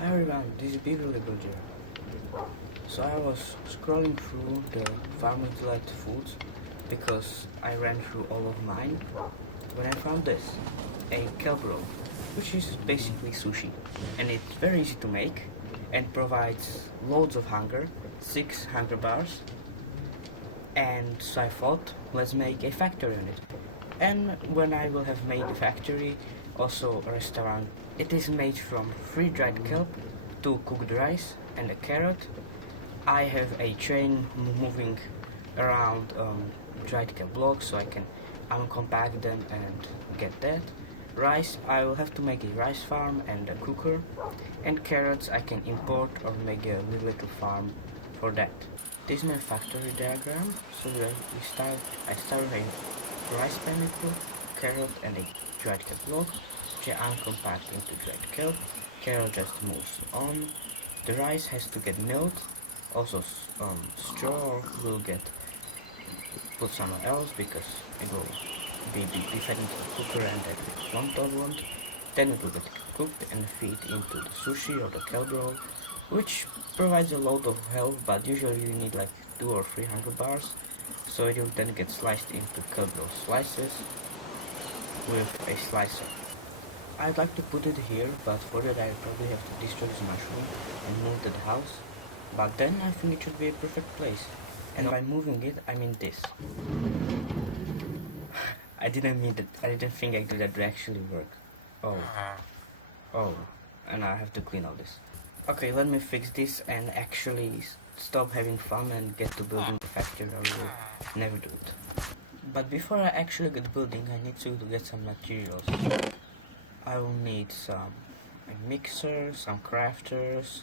Hi everyone, this is People Agriculture. So I was scrolling through the farmers delight foods because I ran through all of mine when I found this, a kelp roll, which is basically sushi, and it's very easy to make and provides loads of hunger, 6 hunger bars, and so I thought let's make a factory on it. And when I will have made a factory, also a restaurant, it is made from free dried kelp, two cooked rice and a carrot. I have a train moving around dried kelp blocks so I can uncompact them and get that. Rice, I will have to make a rice farm and a cooker. And carrots, I can import or make a little farm for that. This is my factory diagram. So I start with a rice panicle, carrot and a dried kelp block, which I uncompact into dried kelp. Carrot just moves on. The rice has to get milled. Also, straw will get put somewhere else because it will be fed into the cooker and that we want. Then it will get cooked and feed into the sushi or the kelp roll, which provides a lot of health, but usually you need like 2 or 3 hunger bars. So it will then get sliced into kelp roll slices with a slicer. I'd like to put it here, but for that I probably have to destroy this mushroom and move to the house. But then I think it should be a perfect place. And by moving it, I mean this. I didn't mean that. I didn't think that would actually work. Oh, oh, and I have to clean all this. Okay, let me fix this and actually stop having fun and get to building the factory. I will never do it. But before I actually get building, I need to get some materials. I will need a mixer, some crafters,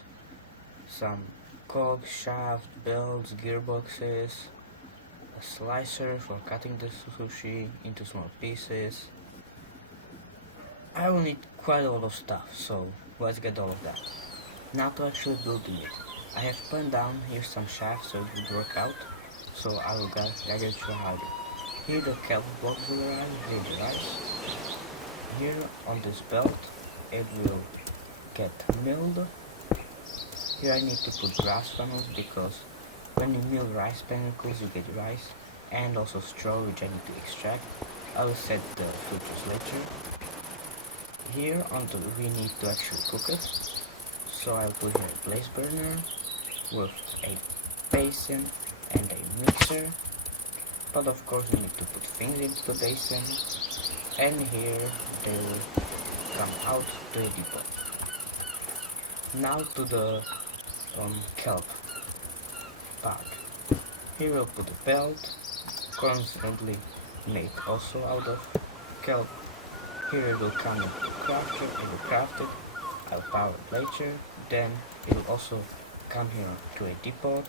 some cogs, shaft, belts, gearboxes, a slicer for cutting the sushi into small pieces. I will need quite a lot of stuff, so let's get all of that. Now to actually building it. I have planned down here some shafts so it would work out, so I will guide you through how to. Here the kelp blocks will arrive, here the rice. Here on this belt it will get milled. Here I need to put brass funnels because when you mill rice panicles you get rice and also straw which I need to extract. I will set the filters later. Here we need to actually cook it. So I'll put here a blaze burner with a basin and a mixer. But of course we need to put things into the basin. And here they will come out to a depot. Now to the kelp part. Here we'll put a belt, constantly made also out of kelp. Here it will come into the crafter, it will craft it, I'll power it later, then it will also come here to a depot.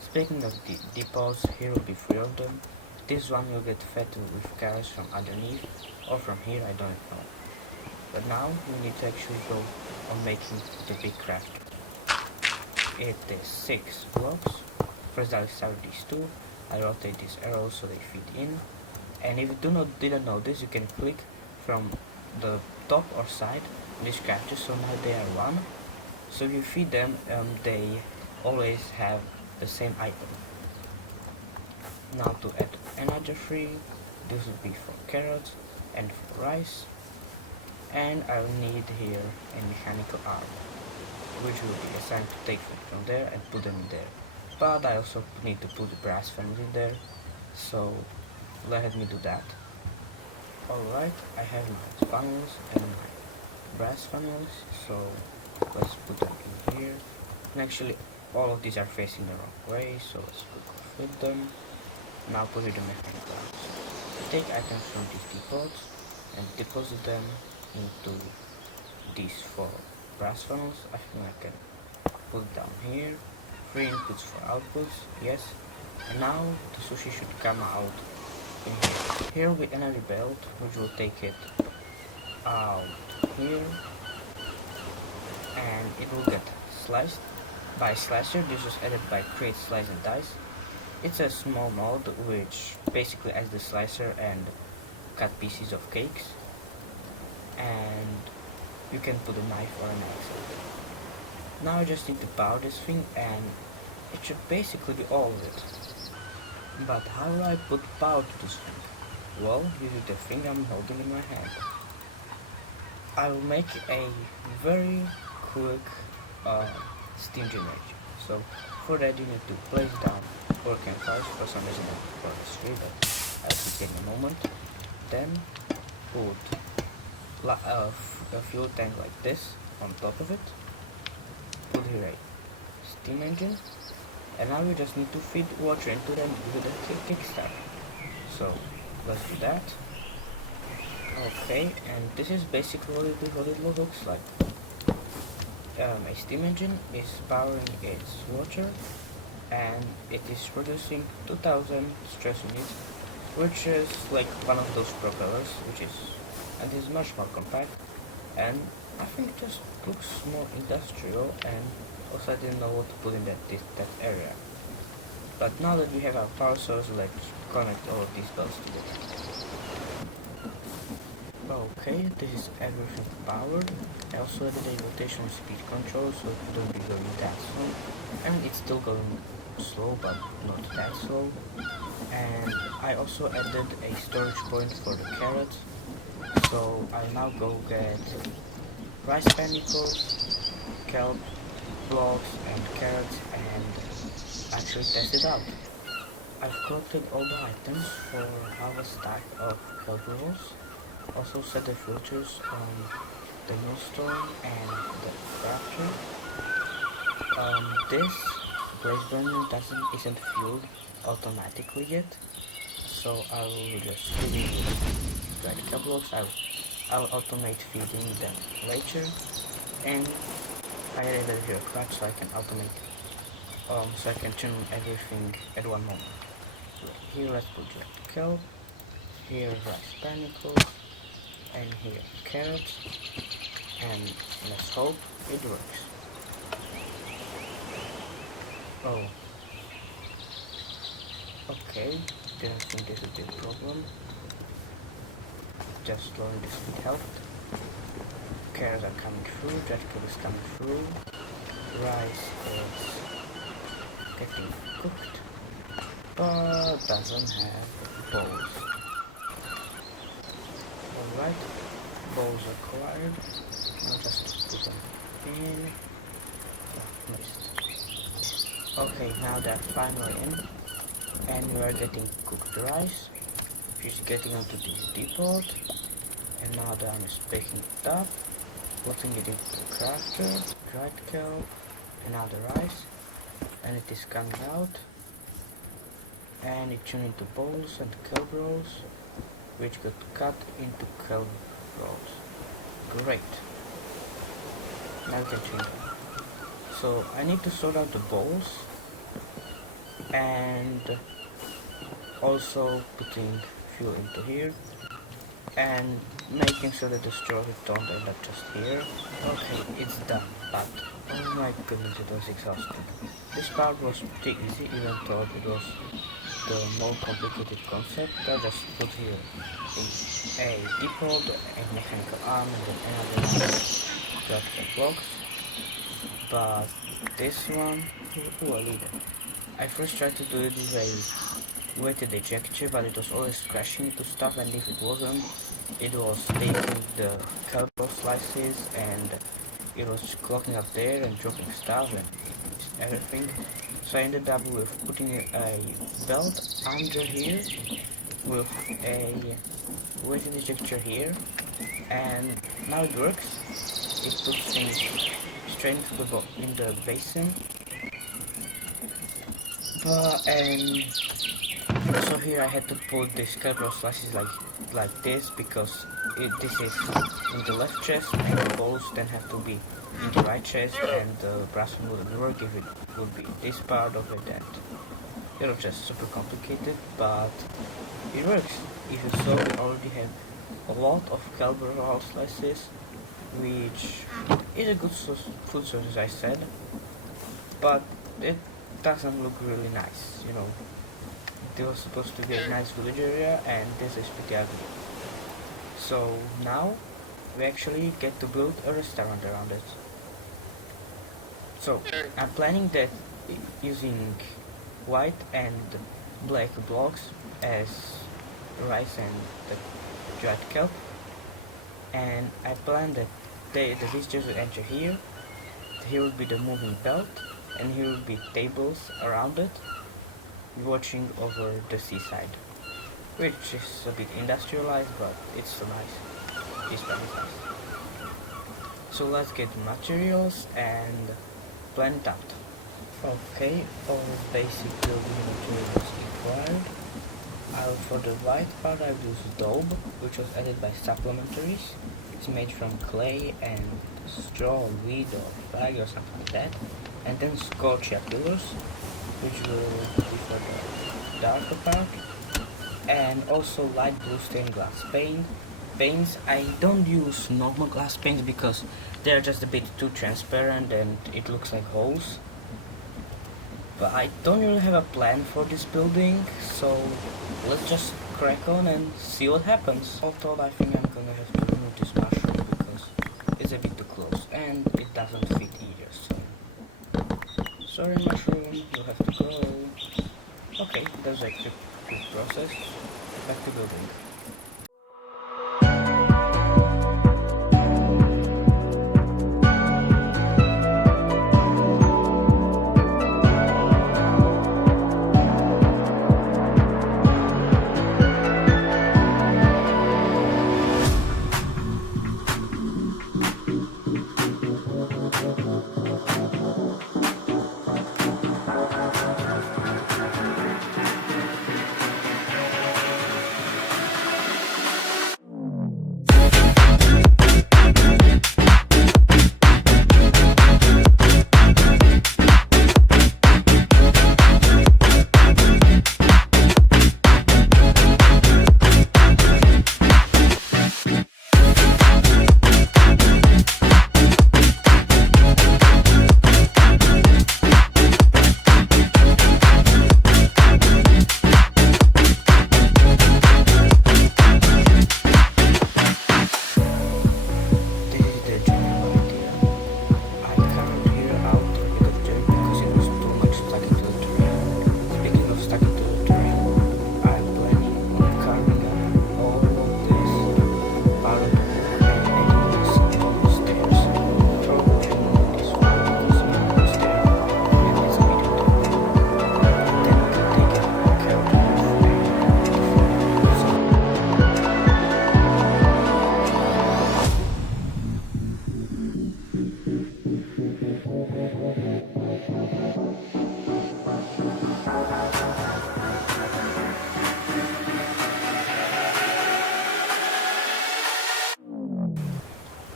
Speaking of the depots, here will be 3 of them. This one will get fed with carrots from underneath, or from here, I don't know. But now we need to actually go on making the big crafter. It is 6 blocks. First I'll start these 2, I rotate these arrows so they fit in. And if you didn't know this, you can click from the top or side these crafter, so now they are 1. So if you feed them, they always have the same item. Now to add another 3, this will be for carrots and for rice. And I'll need here a mechanical arm, which will be assigned to take from there and put them in there. But I also need to put the brass funnels in there, so let me do that. Alright, I have my funnels and my brass funnels, so let's put them in here. And actually all of these are facing the wrong way, so let's flip them. Now put it in mechanical arms. Take items from these depots and deposit them into these 4 brass funnels. I think I can put it down here. 3 inputs for outputs, yes. And now the sushi should come out in here. Here will be another belt which will take it out here and it will get sliced by a slicer. This was added by Create Slice and Dice. It's a small mod which basically adds the slicer and cut pieces of cakes, and you can put a knife or an axe. Now I just need to power this thing and it should basically be all of it. But how do I put power to this thing? Well, using the thing I'm holding in my hand. I will make a very quick steam generator. So for that you need to place down 4 campfires. For some reason I brought this 3, but I'll see in a moment. Then put a fuel tank like this on top of it. Put here a steam engine, and now we just need to feed water into them with a kickstart. So let's do that. Okay, and this is basically what it looks like. A steam engine is powering its water, and it is producing 2000 stress units, which is like one of those propellers, and is much more compact, and I think it just looks more industrial, and also I didn't know what to put in that area. But now that we have our power source, let's connect all of these belts together. Okay, this is everything powered. I also added a rotational speed control so it wouldn't be going that slow. I mean, it's still going slow, but not that slow. And I also added a storage point for the carrots. So I'll now go get rice panicles, kelp, blocks, and carrots and actually test it out. I've collected all the items for half a stack of kelp rolls. Also set the filters on the millstone and the fracture. This blaze burner isn't fueled automatically yet, so I will just feed it with dried kelp blocks. I'll automate feeding them later, and I added here a clutch so I can automate, so I can tune everything at one moment. So here let's put dried kelp, here rice panicles, and here carrots, and let's hope it works. Oh, okay, didn't think this would be a problem. Just slowing the speed helped. Carrots are coming through, vegetable is coming through, rice is getting cooked, but doesn't have bowls. Alright, bowls acquired. Now just put them in. Oh, missed. Okay, now they're finally in, and we are getting cooked rice. She's getting onto this depot, and now the arm is picking it up, putting it into the crafter, dried kelp, and now the rice, and it is coming out, and it turned into bowls and kelp rolls, which got cut into kelp rolls. Great. Now we can change them. So I need to sort out the bowls and also putting fuel into here and making sure that the strawberry don't end up just here. Okay, it's done, but oh my goodness, it was exhausting. This part was pretty easy, even though it was the more complicated concept. I just put here a depot, a mechanical arm, and then another vertical blocks. But this one, a leader. I first tried to do it with a weighted ejector, but it was always crashing into stuff, and if it wasn't, it was taking the kelp slices and it was clogging up there and dropping stuff and everything. So I ended up with putting a belt under here with a weighted ejector here, and now it works. It puts things straight in the basin. And so here I had to put the scarecrow slices like this because this is in the left chest and the balls then have to be in the right chest, and the brass one wouldn't work if it would be this part of it, and it was just super complicated, but it works. If you saw, we already have a lot of kelp slices, which is a good food source, as I said, but it doesn't look really nice, you know. It was supposed to be a nice village area, and this is pretty ugly. So now we actually get to build a restaurant around it. So I'm planning that using white and black blocks as rice and the dried kelp, and I plan that the visitors will enter here. Here will be the moving belt, and here will be tables around it, watching over the seaside, which is a bit industrialized, but it's so nice. It's very nice. So let's get the materials and plan it out. Okay, all basic building materials required. For the white part I use daub, which was added by supplementaries. It's made from clay and straw, weed or flag or something like that. And then scorchia pillars, which will be for the darker part. And also light blue stained glass paints. I don't use normal glass paints because they're just a bit too transparent and it looks like holes. But I don't really have a plan for this building, so let's just crack on and see what happens. Although I think I'm gonna have to remove this mushroom because it's a bit too close and it doesn't fit either, so sorry mushroom, you have to go. Okay, that's a quick process. Back to building.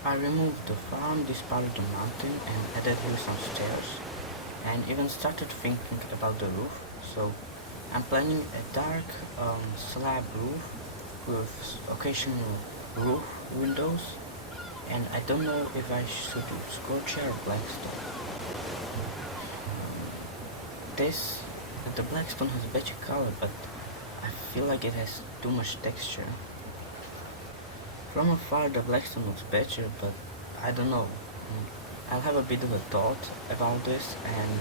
I removed the farm, disparted the mountain and added here some stairs and even started thinking about the roof. So I'm planning a dark slab roof with occasional roof windows, and I don't know if I should use scorcher or blackstone. The blackstone has better color, but I feel like it has too much texture. From afar the blackstone looks better, but I don't know. I'll have a bit of a thought about this and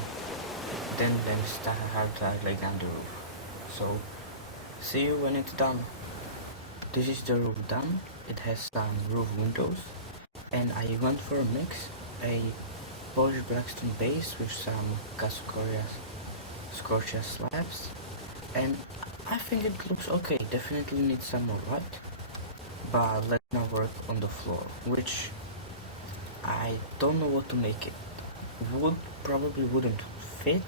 then start how to lay down the roof. So see you when it's done. This is the roof done. It has some roof windows and I went for a mix, a polished blackstone base with some scorchia slabs, and I think it looks okay. Definitely needs some more white. But let's now work on the floor, which I don't know what to make it. Wood probably wouldn't fit.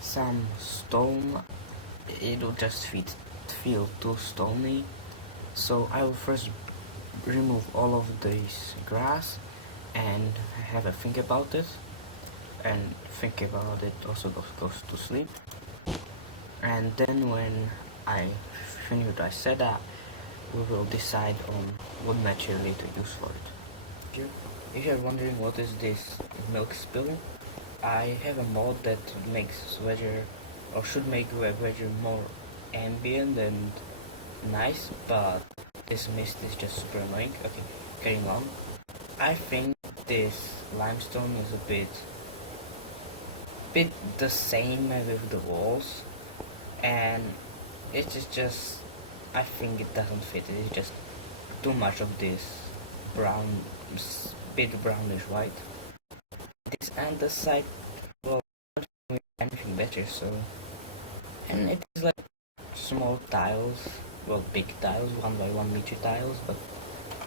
Some stone, it will just feel too stony. So I will first remove all of this grass and have a think about it. And think about it also goes to sleep. And then when I finish what I said, we will decide on what material to use for it. If you're wondering what is this milk spill, I have a mod that makes weather, or should make weather more ambient and nice, but this mist is just super annoying. Okay, carrying on. I think this limestone is a bit bit the same with the walls, and it is just, I think it doesn't fit. It is just too much of this brown, bit brownish white. This and the side, well, not anything better. So, and it is like small tiles, well, big tiles, 1 by 1 meter tiles, but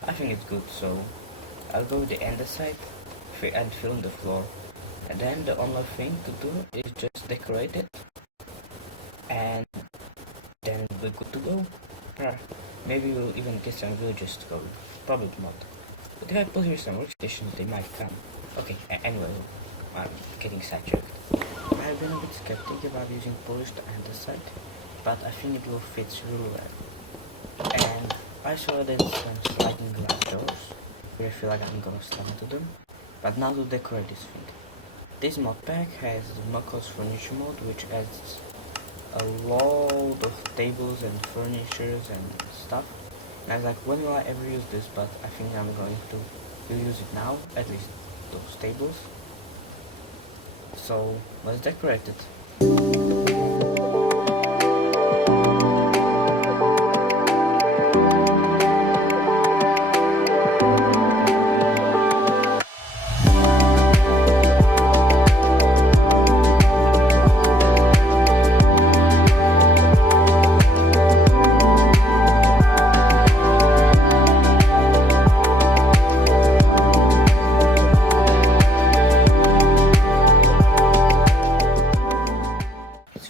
I think it's good. So I'll go with the underside and fill in the floor, and then the only thing to do is just decorate it, and then we're good to go. Maybe we'll even get some villagers to go. Probably not. But if I put here some workstations, they might come. Okay, anyway, I'm getting sidetracked. I've been a bit skeptic about using polished andesite, but I think it will fit really well. And I saw that some sliding glass doors, where I feel like I'm gonna slam into them. But now to decorate this thing. This mod pack has the Muckles furniture mode, which adds a load of tables and furnitures and stuff. And I was like, when will I ever use this? But I think I'm going to use it now, at least those tables. So let's decorate it.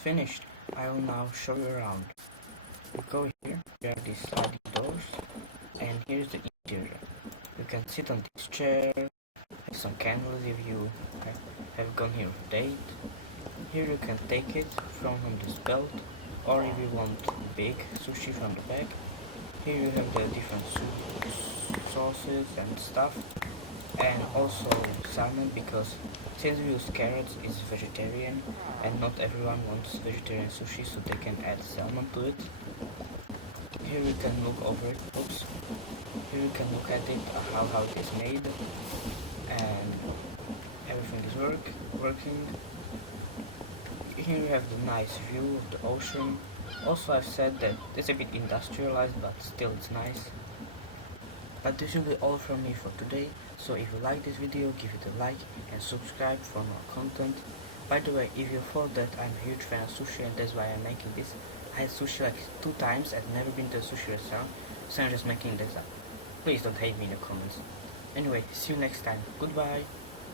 Finished. I will now show you around. You go here, there are these sliding doors, and here's the interior. You can sit on this chair, have some candles if you have gone here for date. Here you can take it from this belt, or if you want big sushi from the back. Here you have the different sauces and stuff, and also salmon, because since we use carrots, it's vegetarian and not everyone wants vegetarian sushi, so they can add salmon to it. Here you can look over it. Oops. Here you can look at it, how it is made, and everything is working. Here you have the nice view of the ocean. Also, I've said that it's a bit industrialized, but still it's nice. But this will be all from me for today, so if you like this video, give it a like and subscribe for more content. By the way, if you thought that I'm a huge fan of sushi and that's why I'm making this, I had sushi like 2 times. I've never been to a sushi restaurant, so I'm just making this up. Please don't hate me in the comments. Anyway, see you next time. Goodbye.